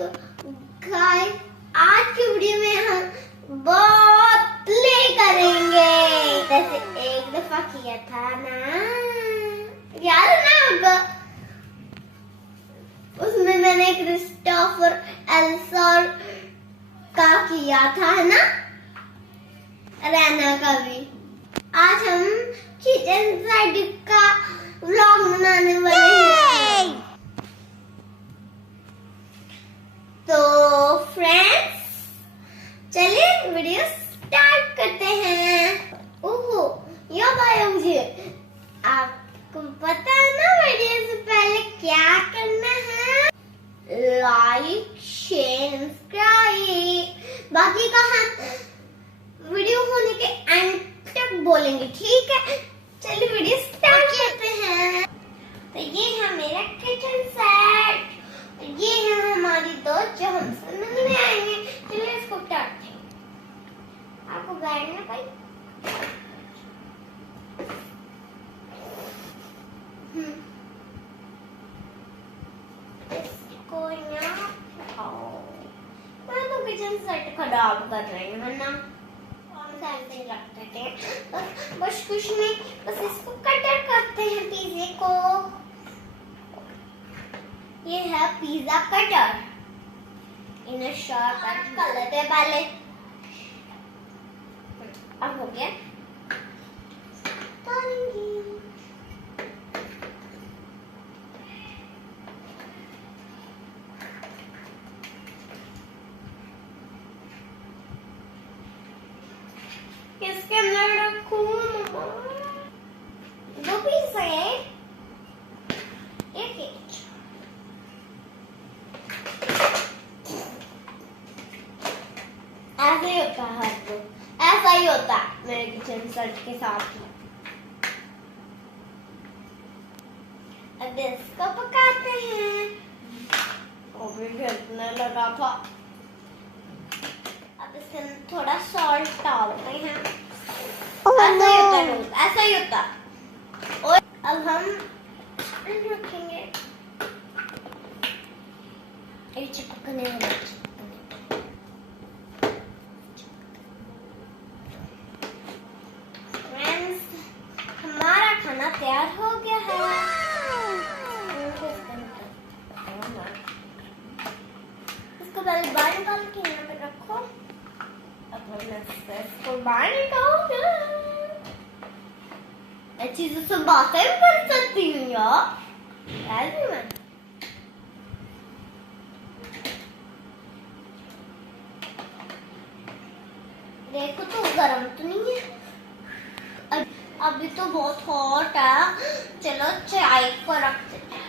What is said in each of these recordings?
तो गाइस आज की वीडियो में हम बहुत प्ले करेंगे, जैसे एक दफा किया था ना, याद है ना आपको? उसमें मैंने क्रिस्टोफर एल्सर का किया था ना, रैना का भी। आज हम किचन साइड का व्लॉग बनाने वाले हैं। तो फ्रेंड्स चलिए वीडियो स्टार्ट करते हैं। ओहो याद आया मुझे, आपको पता है ना वीडियो से पहले क्या करना है? लाइक शेयर सब्सक्राइब, बाकी का हम वीडियो होने के एंड तक बोलेंगे, ठीक है? चलिए वीडियो स्टार्ट करते हैं। तो ये है मेरा किचन सेट, ये है हमारी दोस्त जो हमसे मिलने आएंगे। चलिए इसको काटते हैं। आपको बैठना भाई। इसको यहाँ मैं तो किचन सेट खराब कर रही हूँ ना, ऐसे ही रख देते हैं। बस कुछ नहीं, बस इसको कटर करते हैं पिज़्ज़े को। ये है पिज़्ज़ा कटर, इन्हें शार्प कर लेते हैं पहले। अब हो गया। किसके अंदर रखूं? दो पीस है, एक ऐसे ही होता है, तो ऐसा ही होता है मेरे किचन सेट के साथ। अब इसको पकाते हैं। वो भी घटने लगा था। अब इसमें थोड़ा सॉल्ट डालते हैं। ऐसा ही होता है, ऐसा ही होता है। और अब हम रखेंगे चिपकने वाला। फ्रेंड्स हमारा खाना तैयार हो गया है। इसको पहले बाहर निकाल के यहाँ पे रखो। अब मैं इसको बाहर निकालूंगा। मैं चीजों से बातें भी कर सकती हूँ यार, ऐसे मैं। देखो तो गरम तो नहीं है, अभी तो बहुत हॉट है। चलो चाय को रख देते हैं।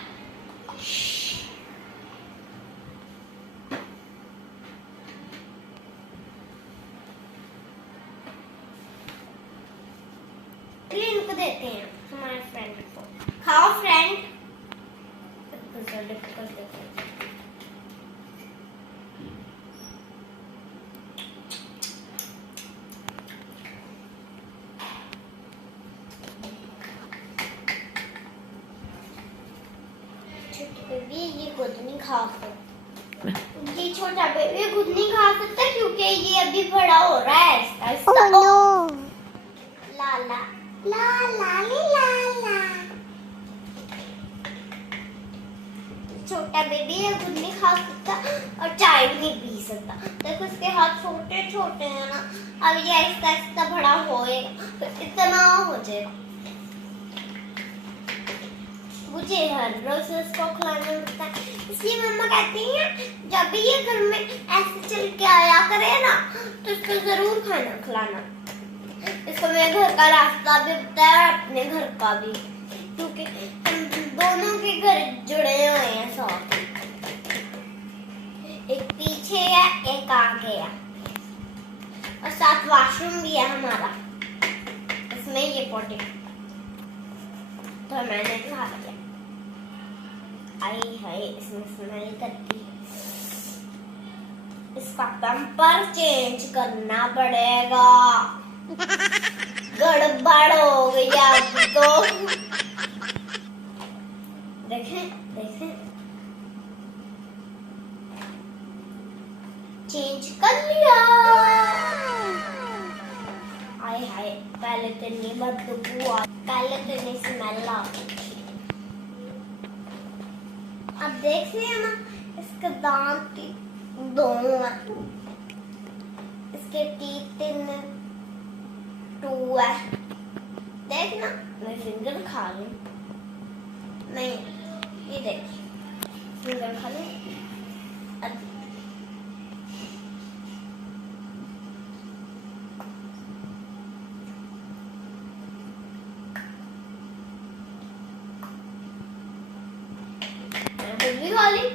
इनको देते हैं हमारे फ्रेंड को। खाओ फ्रेंड। बेबी ये खुद नहीं खा सकता, ये छोटा बेबी खुद नहीं खा सकता क्योंकि ये अभी बड़ा हो रहा है। इसका लाला ला ला ला, छोटा बेबी ये खुद नहीं खा सकता और चाय भी नहीं पी सकता। देखो इसके हाथ छोटे छोटे हैं ना, अब ये आहिस्ता आहिस्ता बड़ा होएगा तो इतना हो जाएगा। मुझे हर रोज उसको खिलाना होता है, इसलिए मम्मा कहती हैं जब भी ये घर में ऐसे चल के आया करे ना तो इसको जरूर खाना खिलाना। इसको मेरे घर का रास्ता भी पता है, अपने घर का भी, क्योंकि हम दोनों के घर जुड़े हुए हैं साथ। एक पीछे है एक आगे है और साथ वॉशरूम भी है हमारा, इसमें ये पोटी तो मैंने खा लिया। आई है इसमें स्मेल करती है। इसका पैम्पर चेंज करना पड़ेगा, गड़बड़ हो गई अभी तो। देखें देखें चेंज कर लिया। हाय हाय, पहले तो नहीं बदबू आ, पहले तो नहीं स्मेल आ रही थी। अब देख रहे हैं ना, इसके दांत दो हैं, इसके टीथ टू है। देखना, मैं फिंगर खा रही हूँ। नहीं, ये देख, फिंगर खा ली। भी खा ली।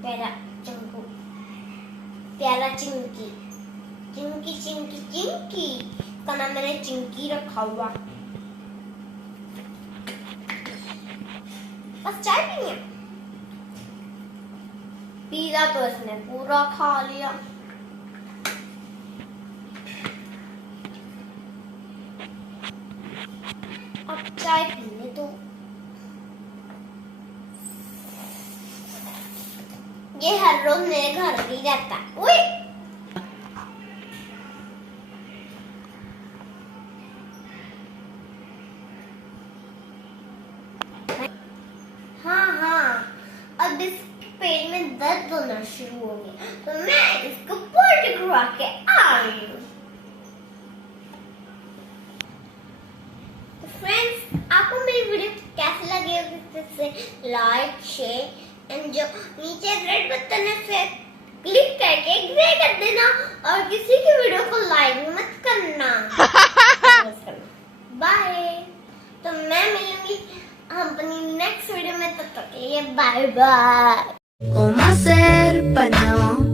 प्यारा चिंकू, प्यारा चिंकी, चिंकी चिंकी चिंकी का नाम मैंने चिंकी रखा हुआ। बस चाय पीनी है। पिज़्ज़ा तो इसने पूरा खा लिया। अब चाय पीने तो ये हर रोज मेरे घर भी रहता है। ओए हाँ हाँ, अब इस पेट में दर्द होना शुरू हो गया, तो मैं इसको पोटी करवा के आ रही हूँ। तो फ्रेंड्स, आपको मेरी वीडियो कैसी लगी? लाइक, शेयर एंड जो नीचे रेड बटन है उसे क्लिक करके एग्री कर देना, और किसी की वीडियो को लाइक मत करना। बाय। तो मैं मिलूंगी अपनी नेक्स्ट वीडियो में, तब तक के लिए bye bye. Como hacer para no